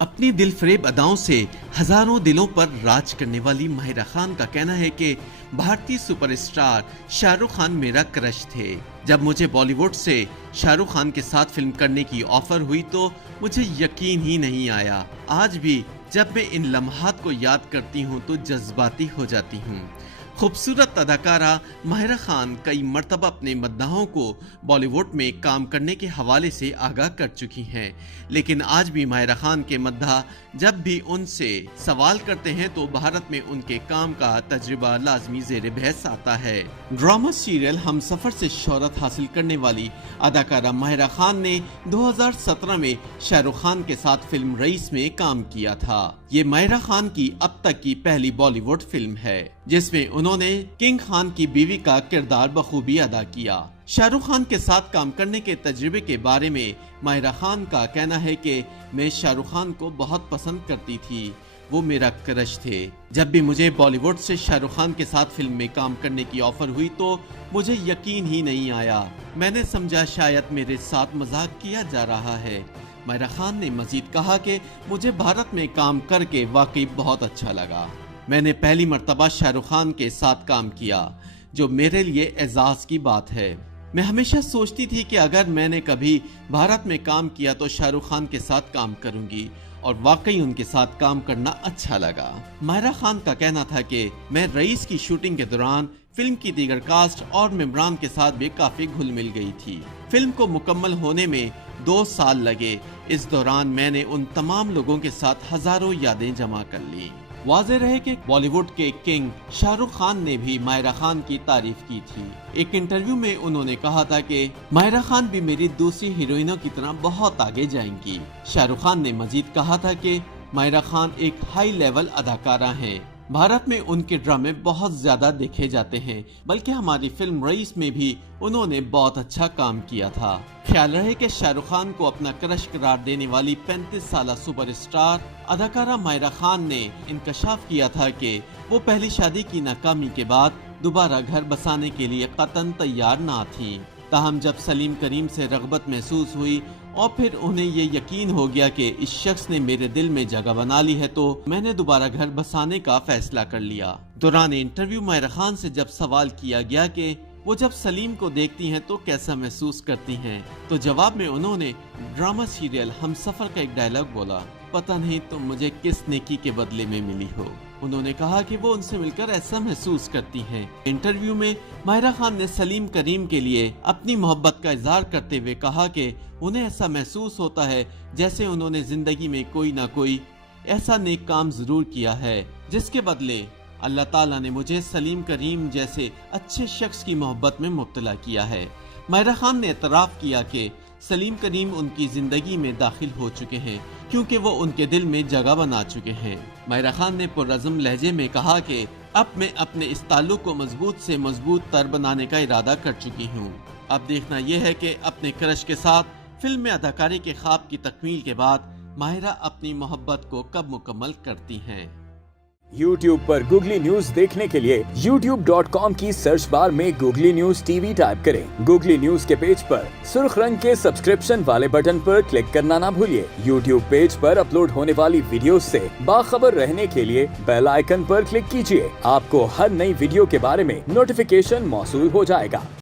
अपनी दिल फरेब अदाओं से हजारों दिलों पर राज करने वाली माहिरा खान का कहना है कि भारतीय सुपरस्टार शाहरुख खान मेरा क्रश थे। जब मुझे बॉलीवुड से शाहरुख खान के साथ फिल्म करने की ऑफर हुई तो मुझे यकीन ही नहीं आया। आज भी जब मैं इन लम्हात को याद करती हूँ तो जज्बाती हो जाती हूँ। खूबसूरत अदाकारा माहिरा खान कई मर्तबा अपने मद्दाहों को बॉलीवुड में काम करने के हवाले से आगाह कर चुकी हैं, लेकिन आज भी माहिरा खान के मद्दाह जब भी उनसे सवाल करते हैं तो भारत में उनके काम का तजुर्बा लाजमी ज़ेर बहस आता है। ड्रामा सीरियल हमसफर से शोहरत हासिल करने वाली अदाकारा माहिरा खान ने 2017 में शाहरुख खान के साथ फिल्म रईस में काम किया था। ये माहिरा खान की अब तक की पहली बॉलीवुड फिल्म है जिसमें उन्होंने किंग खान की बीवी का किरदार बखूबी अदा किया। शाहरुख खान के साथ काम करने के तजुर्बे के बारे में माहिरा खान का कहना है कि मैं शाहरुख खान को बहुत पसंद करती थी, वो मेरा क्रश थे। जब भी मुझे बॉलीवुड से शाहरुख खान के साथ फिल्म में काम करने की ऑफर हुई तो मुझे यकीन ही नहीं आया। मैंने समझा शायद मेरे साथ मजाक किया जा रहा है। माहिरा खान ने मजीद कहा कि मुझे भारत में काम करके वाकई बहुत अच्छा लगा। मैंने पहली मर्तबा शाहरुख खान के साथ काम किया जो मेरे लिए एजाज की बात है। मैं हमेशा सोचती थी कि अगर मैंने कभी भारत में काम किया तो शाहरुख खान के साथ काम करूंगी और वाकई उनके साथ काम करना अच्छा लगा। माहिरा खान का कहना था कि मैं रईस की शूटिंग के दौरान फिल्म की दीगर कास्ट और मेंबरान के साथ भी काफी घुल मिल गई थी। फिल्म को मुकम्मल होने में 2 साल लगे। इस दौरान मैंने उन तमाम लोगों के साथ हजारों यादें जमा कर ली। वाज़ेह रहे कि बॉलीवुड के किंग शाहरुख खान ने भी माहिरा खान की तारीफ की थी। एक इंटरव्यू में उन्होंने कहा था कि माहिरा खान भी मेरी दूसरी हीरोइनों की तरह बहुत आगे जाएंगी। शाहरुख खान ने मजीद कहा था कि माहिरा खान एक हाई लेवल अदाकारा हैं। भारत में उनके ड्रामे बहुत ज्यादा देखे जाते हैं, बल्कि हमारी फिल्म रईस में भी उन्होंने बहुत अच्छा काम किया था। ख्याल रहे कि शाहरुख खान को अपना क्रश करार देने वाली 35 साला सुपरस्टार अदाकारा माहिरा खान ने इंकशाफ किया था कि वो पहली शादी की नाकामी के बाद दोबारा घर बसाने के लिए कतन तैयार ना थी। ताहम जब सलीम करीम से रग़बत महसूस हुई और फिर उन्हें ये यकीन हो गया कि इस शख्स ने मेरे दिल में जगह बना ली है तो मैंने दोबारा घर बसाने का फैसला कर लिया। दौरान इंटरव्यू माहिरा खान से जब सवाल किया गया कि वो जब सलीम को देखती हैं तो कैसा महसूस करती हैं, तो जवाब में उन्होंने ड्रामा सीरियल हमसफर का एक डायलॉग बोला, पता नहीं तुम मुझे किस नेकी के बदले में मिली हो। उन्होंने कहा कि वो उनसे मिलकर ऐसा महसूस करती हैं। इंटरव्यू में माहिरा खान ने सलीम करीम के लिए अपनी मोहब्बत का इजहार करते हुए कहा कि उन्हें ऐसा महसूस होता है जैसे उन्होंने जिंदगी में कोई ना कोई ऐसा नेक काम जरूर किया है जिसके बदले अल्लाह ताला ने मुझे सलीम करीम जैसे अच्छे शख्स की मोहब्बत में मुब्तला किया है। माहिरा खान ने एतराफ़ किया कि सलीम करीम उनकी जिंदगी में दाखिल हो चुके हैं क्योंकि वो उनके दिल में जगह बना चुके हैं। माहिरा खान ने पुरअज़्म लहजे में कहा कि अब मैं अपने इस ताल्लुक को मजबूत से मजबूत तर बनाने का इरादा कर चुकी हूँ। अब देखना यह है कि अपने क्रश के साथ फिल्म में अदाकारी के ख्वाब की तकमील के बाद माहिरा अपनी मोहब्बत को कब मुकम्मल करती हैं। YouTube पर गूगली न्यूज देखने के लिए youtube.com की सर्च बार में गूगली न्यूज टीवी टाइप करें। गूगली न्यूज के पेज पर सुर्ख रंग के सब्सक्रिप्शन वाले बटन पर क्लिक करना ना भूलिए। YouTube पेज पर अपलोड होने वाली वीडियोस से बाखबर रहने के लिए बेल आइकन पर क्लिक कीजिए। आपको हर नई वीडियो के बारे में नोटिफिकेशन मौसूल हो जाएगा।